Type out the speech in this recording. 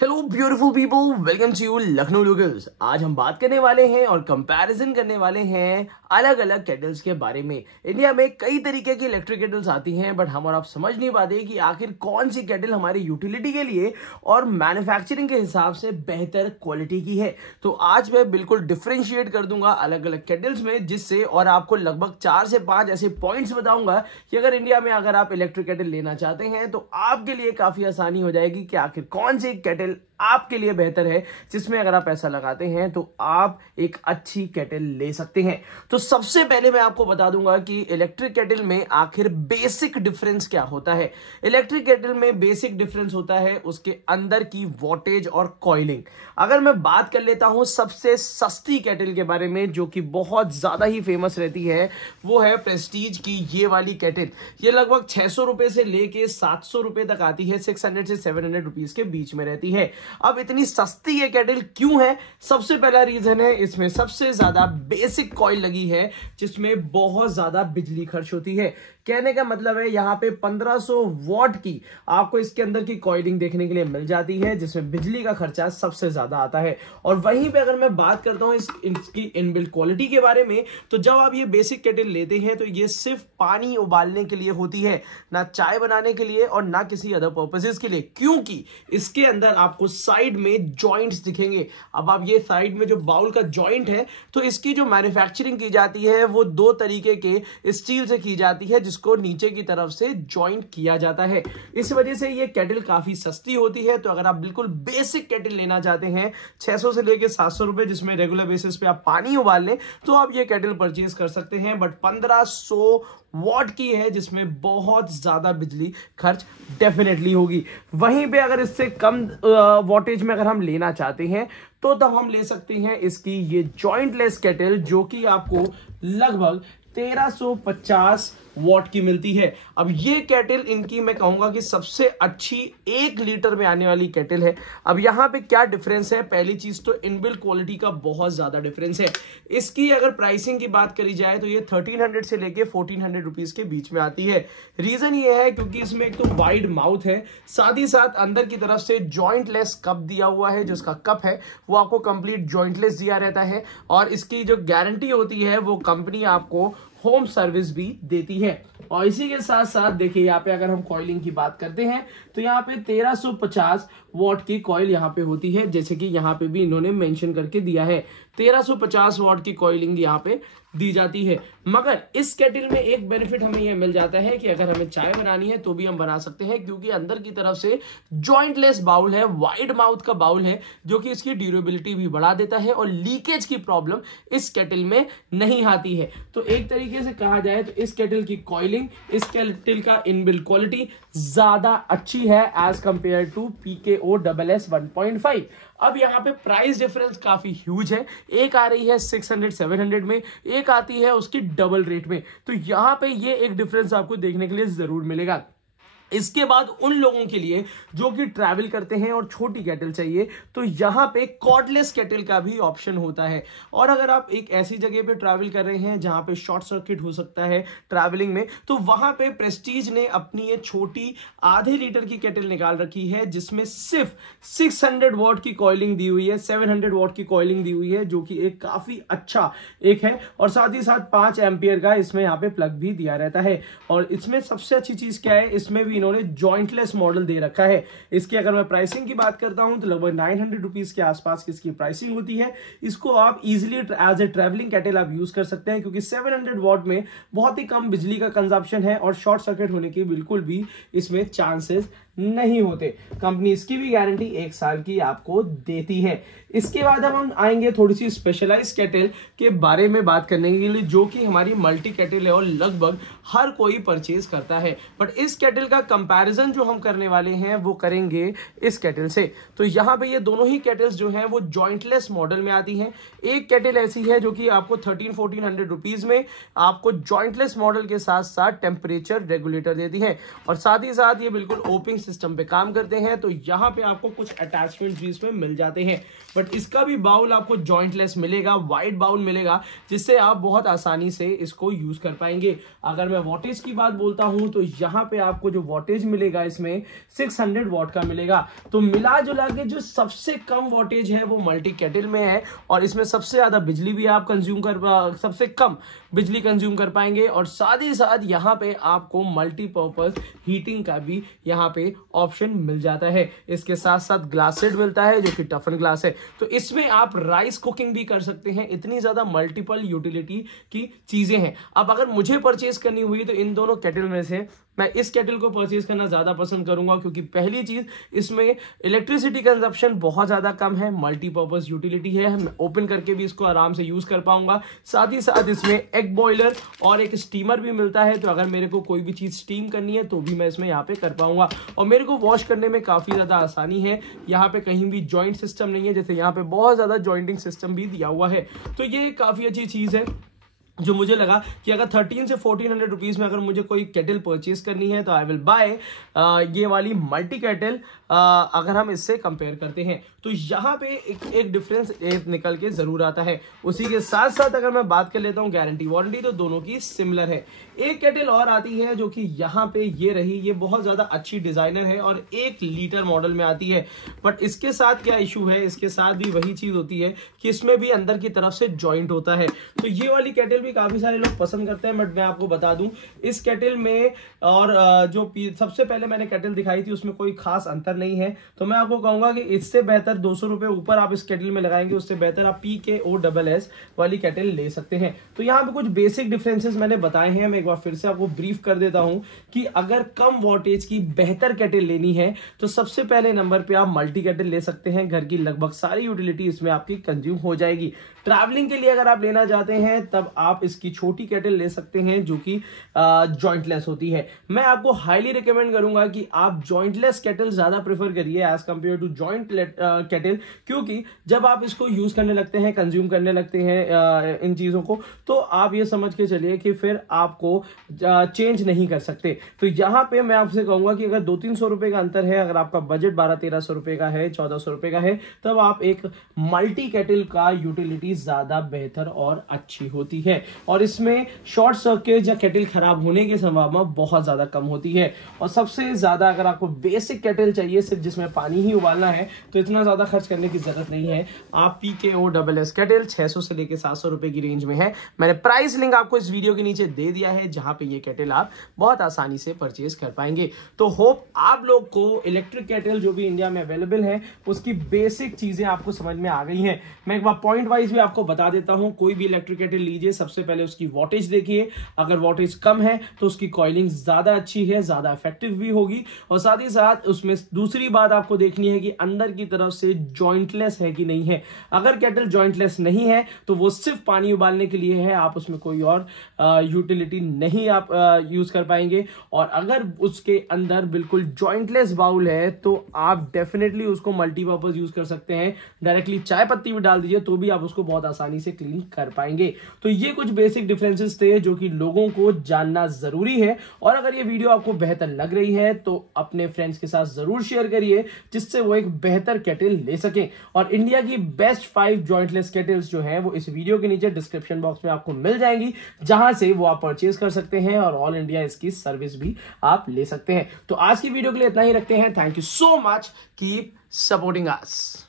Hello beautiful people, welcome to Lucknow locals. आज हम बात करने वाले हैं और कंपैरिजन करने वाले हैं अलग अलग केटल्स के बारे में। इंडिया में कई तरीके की इलेक्ट्रिक केटल्स आती हैं, बट हम और आप समझ नहीं पाते कि आखिर कौन सी केटल हमारी यूटिलिटी के लिए और मैन्युफैक्चरिंग के हिसाब से बेहतर क्वालिटी की है। तो आज मैं बिल्कुल डिफरेंशिएट कर दूंगा अलग अलग केटल्स में, जिससे और आपको लगभग 4 से 5 ऐसे पॉइंट्स बताऊंगा कि अगर इंडिया में अगर आप इलेक्ट्रिक केटल लेना चाहते हैं तो आपके लिए काफी आसानी हो जाएगी कि आखिर कौन सी केटल आपके लिए बेहतर है, जिसमें अगर आप पैसा लगाते हैं तो आप एक अच्छी केटल ले सकते हैं। तो सबसे पहले मैं आपको बता दूंगा कि इलेक्ट्रिक केटल में आखिर बेसिक डिफरेंस क्या होता है। इलेक्ट्रिक केटल में बेसिक डिफरेंस होता है उसके अंदर की वॉटेज और कॉइलिंग। अगर मैं बात कर लेता हूं सबसे सस्ती केटल के बारे में, जो कि बहुत ज्यादा ही फेमस रहती है, वो है प्रेस्टीज की ये वाली केटल। ये लगभग 600 रुपए से लेके 700 रुपए तक आती है, 600 से 700 रुपीज के बीच में रहती है। अब इतनी सस्ती ये केटल क्यों है? सबसे पहला रीजन है इसमें सबसे ज्यादा बेसिक कॉइल लगी है, जिसमें बहुत ज्यादा बिजली खर्च होती है। कहने का मतलब है यहाँ पे 1500 वॉट की आपको इसके अंदर की कॉइलिंग देखने के लिए मिल जाती है, जिसमें बिजली का खर्चा सबसे ज्यादा आता है। और वहीं पे अगर मैं बात करता हूँ इसकी इनबिल्ट क्वालिटी के बारे में, तो जब आप ये बेसिक केटल लेते हैं तो ये सिर्फ पानी उबालने के लिए होती है, ना चाय बनाने के लिए और ना किसी अदर पर्पसेस के लिए, क्योंकि इसके अंदर आपको साइड में जॉइंट्स दिखेंगे। अब आप ये साइड में जो बाउल का जॉइंट है, तो इसकी जो मैन्युफैक्चरिंग की जाती है वो 2 तरीके के स्टील से की जाती है, जिसको नीचे की तरफ से जॉइंट किया जाता है। इस वजह से ये केटल काफी सस्ती होती है। तो अगर आप बिल्कुल बेसिक केटल लेना चाहते हैं 600 से लेके 700 रुपए, जिसमें रेगुलर बेसिस पे आप पानी उबाल लें, तो आप ये केटल परचेज कर सकते हैं। बट 1500 वॉट की है, जिसमें बहुत ज्यादा बिजली खर्च डेफिनेटली होगी। वहीं पे अगर इससे कम वॉटेज में अगर हम लेना चाहते हैं तो तब हम ले सकते हैं इसकी ये जॉइंटलेस केटल, जो कि आपको लगभग 1350 वॉट की मिलती है। अब ये केटल इनकी मैं कहूंगा कि सबसे अच्छी 1 लीटर में आने वाली केटल है। अब यहां पे क्या डिफरेंस है? पहली चीज तो इनबिल्ट क्वालिटी का बहुत ज्यादा डिफरेंस है। इसकी अगर प्राइसिंग की बात करी जाए तो ये 1300 से लेके 1400 रुपीज के बीच में आती है। रीजन ये है क्योंकि इसमें एक तो वाइड माउथ है, साथ ही साथ अंदर की तरफ से जॉइंटलेस कप दिया हुआ है। जो इसका कप है वो आपको कंप्लीट जॉइंटलेस दिया रहता है, और इसकी जो गारंटी होती है वो कंपनी आपको होम सर्विस भी देती है। और इसी के साथ साथ देखिए यहाँ पे अगर हम कॉइलिंग की बात करते हैं तो यहाँ पे 1350 वॉट की कॉइल यहाँ पे होती है, जैसे कि यहाँ पे भी इन्होंने मेंशन करके दिया है 1350 वॉट की कॉइलिंग यहाँ पे दी जाती है। मगर इस केटल में एक बेनिफिट हमें यह मिल जाता है कि अगर हमें चाय बनानी है तो भी हम बना सकते हैं, क्योंकि अंदर की तरफ से जॉइंटलेस बाउल है, वाइड माउथ का बाउल है, जो कि इसकी ड्यूरेबिलिटी भी बढ़ा देता है और लीकेज की प्रॉब्लम इस केटल में नहीं आती है। तो एक तरीके से कहा जाए तो इस केटल की कॉइलिंग, इस केटल का इनबिल्ट क्वालिटी ज्यादा अच्छी है as compare to PKO SS 1.5। अब यहाँ पे प्राइस डिफरेंस काफी ह्यूज है। एक आ रही है 600-700 में, एक आती है उसकी डबल रेट में। तो यहाँ पे ये एक डिफरेंस आपको देखने के लिए जरूर मिलेगा। इसके बाद उन लोगों के लिए जो कि ट्रैवल करते हैं और छोटी केटल चाहिए, तो यहां पे कॉर्डलेस केटल का भी ऑप्शन होता है। और अगर आप एक ऐसी जगह पे ट्रैवल कर रहे हैं जहां पे शॉर्ट सर्किट हो सकता है ट्रैवलिंग में, तो वहां पे प्रेस्टीज ने अपनी ये छोटी आधे लीटर की केटल निकाल रखी है, जिसमें सिर्फ 600 वॉट की कॉइलिंग दी हुई है, 700 वॉट की कॉइलिंग दी हुई है, जो कि एक काफी अच्छा एक है। और साथ ही साथ 5 एम्पियर का इसमें यहाँ पे प्लग भी दिया रहता है। और इसमें सबसे अच्छी चीज क्या है, इसमें भी इन्होंने जॉइंटलेस मॉडल दे रखा है। इसकी अगर मैं प्राइसिंग की बात करता हूं तो लगभग 900 रुपीज के आसपास की इसकी प्राइसिंग होती है। इसको आप easily as a travelling kettle आप यूज कर सकते हैं, क्योंकि 700 वॉट में बहुत ही कम बिजली का कंजप्शन है और शॉर्ट सर्किट होने के बिल्कुल भी इसमें चांसेस नहीं होते। कंपनी इसकी भी गारंटी 1 साल की आपको देती है। इसके बाद अब हम आएंगे थोड़ी सी स्पेशलाइज्ड केटल के बारे में बात करने के लिए, जो कि हमारी मल्टी केटल है और लगभग हर कोई परचेज करता है। बट इस केटल का कंपैरिजन जो हम करने वाले हैं वो करेंगे इस केटल से। तो यहाँ पे ये दोनों ही केटल्स जो हैं वो जॉइंटलेस मॉडल में आती हैं। एक केटल ऐसी है जो कि आपको 1300-1400 रुपीज में आपको जॉइंटलेस मॉडल के साथ साथ टेम्परेचर रेगुलेटर देती है, और साथ ही साथ ये बिल्कुल ओपन सिस्टम पे काम करते हैं, तो यहाँ पे आपको कुछ अटैचमेंट भी इसमें मिल जाते हैं। बट इसका भी बाउल आपको जॉइंटलेस मिलेगा, वाइड बाउल मिलेगा, जिससे आप बहुत आसानी से इसको यूज कर पाएंगे। अगर मैं वॉटेज की बात बोलता हूं तो यहाँ पे आपको जो वॉटेज मिलेगा इसमें 600 वॉट का मिलेगा। तो मिला जुला के जो सबसे कम वॉटेज है वो मल्टी केटल में है, और इसमें सबसे ज्यादा बिजली भी आप सबसे कम बिजली कंज्यूम कर पाएंगे, और साथ ही साथ यहाँ पे आपको मल्टीपर्पज हीटिंग का भी यहाँ पे ऑप्शन मिल जाता है। इसके साथ साथ ग्लास सेट मिलता है जो कि टफन ग्लास है, तो इसमें आप राइस कुकिंग भी कर सकते हैं। इतनी ज्यादा मल्टीपल यूटिलिटी की चीजें हैं। अब अगर मुझे परचेज करनी हुई तो इन दोनों केटल में से मैं इस केटल को परचेज करना ज्यादा पसंद करूंगा, क्योंकि पहली चीज इसमें इलेक्ट्रिसिटी कंजप्शन बहुत ज्यादा कम है, मल्टीपर्पज यूटिलिटी है, मैं ओपन करके भी इसको आराम से यूज कर पाऊंगा। साथ ही साथ इसमें एग बॉयलर और एक स्टीमर भी मिलता है, तो अगर मेरे को कोई भी चीज स्टीम करनी है तो भी मैं इसमें यहाँ पे कर पाऊंगा। और मेरे को वॉश करने में काफी ज्यादा आसानी है, यहाँ पे कहीं भी जॉइंट सिस्टम नहीं है, जैसे यहाँ पे बहुत ज्यादा जॉइंटिंग सिस्टम भी दिया हुआ है। तो ये काफी अच्छी चीज है जो मुझे लगा कि अगर 1300 से 1400 रुपीज में अगर मुझे कोई केटल परचेज करनी है तो आई विल बाय ये वाली मल्टी केटल। अगर हम इससे कंपेयर करते हैं तो यहाँ पे एक डिफरेंस निकल के जरूर आता है। उसी के साथ साथ अगर मैं बात कर लेता हूँ गारंटी वारंटी, तो दोनों की सिमिलर है। एक केटल और आती है जो कि यहाँ पे ये रही, ये बहुत ज्यादा अच्छी डिजाइनर है और 1 लीटर मॉडल में आती है। बट इसके साथ क्या इशू है, इसके साथ भी वही चीज होती है कि इसमें भी अंदर की तरफ से जॉइंट होता है। तो ये वाली केटल भी काफी सारे लोग पसंद करते हैं, बट मैं आपको बता दूं इस केटल में और जो सबसे पहले मैंने केटल दिखाई थी उसमें कोई खास अंतर नहीं है। तो मैं आपको कहूंगा कि इससे बेहतर 200 रुपए ऊपर आप इस केटल में लगाएंगे, उससे बेहतर आप PKOSS वाली केटल ले सकते हैं। तो यहाँ पे कुछ बेसिक डिफरेंसेस मैंने बताए हैं, मैं एक बार फिर से आपको ब्रीफ कर देता हूं कि अगर कम वोल्टेज की बेहतर केटल लेनी है तो सबसे पहले नंबर पे आप मल्टी केटल ले सकते हैं। घर की लगभग सारी यूटिलिटी इसमें आपकी कंज्यूम हो जाएगी। ट्रैवलिंग के लिए अगर आप लेना चाहते हैं तब आप इसकी छोटी केटल ले सकते हैं जो कि जॉइंटलेस होती है। मैं आपको हाईली रिकमेंड करूंगा कि आप जॉइंटलेस केटल ज्यादा प्रेफर करिए as compare to joint kettle, क्योंकि जब आप इसको यूज करने लगते हैं, कंज्यूम करने लगते हैं इन चीजों को, तो आप ये समझ के चलिए कि फिर आपको चेंज नहीं कर सकते। तो यहाँ पे मैं आपसे कहूंगा कि अगर 200-300 रुपए का अंतर है, अगर आपका बजट 1200-1300 रुपए का है, 1400 रुपए का है, तब आप एक मल्टी केटल का यूटिलिटी ज्यादा बेहतर और अच्छी होती है। और इसमें शॉर्ट सर्किट या केटल खराब होने की संभावना बहुत ज्यादा कम होती है। और सबसे ज्यादा अगर आपको बेसिक केटल चाहिए सिर्फ जिसमें पानी ही उबालना है तो इतना ज्यादा खर्च करने की जरूरत नहीं है। आप PKOSS केटल 600 से लेकर 700 रुपए की रेंज में है। मैंने प्राइस लिंक आपको इस वीडियो के नीचे दे दिया है, जहां पे ये केटल आप बहुत आसानी से परचेज कर पाएंगे। तो होप आप लोग को इलेक्ट्रिक केटल जो भी इंडिया में अवेलेबल है उसकी बेसिक चीजें आपको समझ में आ गई हैं। मैं एक बार पॉइंट वाइज भी आपको बता देता हूं, कोई भी इलेक्ट्रिक केटल लीजिए, सबसे पहले उसकी वोल्टेज देखिए। अगर वोल्टेज कम है तो उसकी कॉइलिंग ज्यादा अच्छी है, ज्यादा इफेक्टिव भी होगी। और साथ ही साथ उसमें दूसरी बात आपको देखनी है कि अंदर की तरफ से जॉइंटलेस है कि नहीं है। अगर केटल जॉइंटलेस नहीं है तो वो सिर्फ पानी उबालने के लिए है, आप उसमें कोई और यूटिलिटी नहीं आप यूज कर पाएंगे। और अगर उसके अंदर बिल्कुल जॉइंटलेस बाउल है तो आप डेफिनेटली उसको मल्टीपर्पज यूज कर सकते हैं। डायरेक्टली चाय पत्ती भी डाल दीजिए तो भी आप उसको बहुत आसानी से क्लीन कर पाएंगे। तो ये कुछ बेसिक डिफरेंसेस थे जो कि लोगों को जानना जरूरी है। और अगर ये वीडियो आपको बेहतर लग रही है तो अपने फ्रेंड्स के साथ जरूर शेयर करिए, जिससे वो एक बेहतर केटल ले सकें। और इंडिया की बेस्ट 5 जॉइंटलेस केटल्स जो है वो इस वीडियो के नीचे डिस्क्रिप्शन बॉक्स में आपको मिल जाएंगी, जहां से वो आप परचेज कर सकते हैं और ऑल इंडिया इसकी सर्विस भी आप ले सकते हैं। तो आज की वीडियो के लिए इतना ही रखते हैं। Thank you so much, keep supporting us.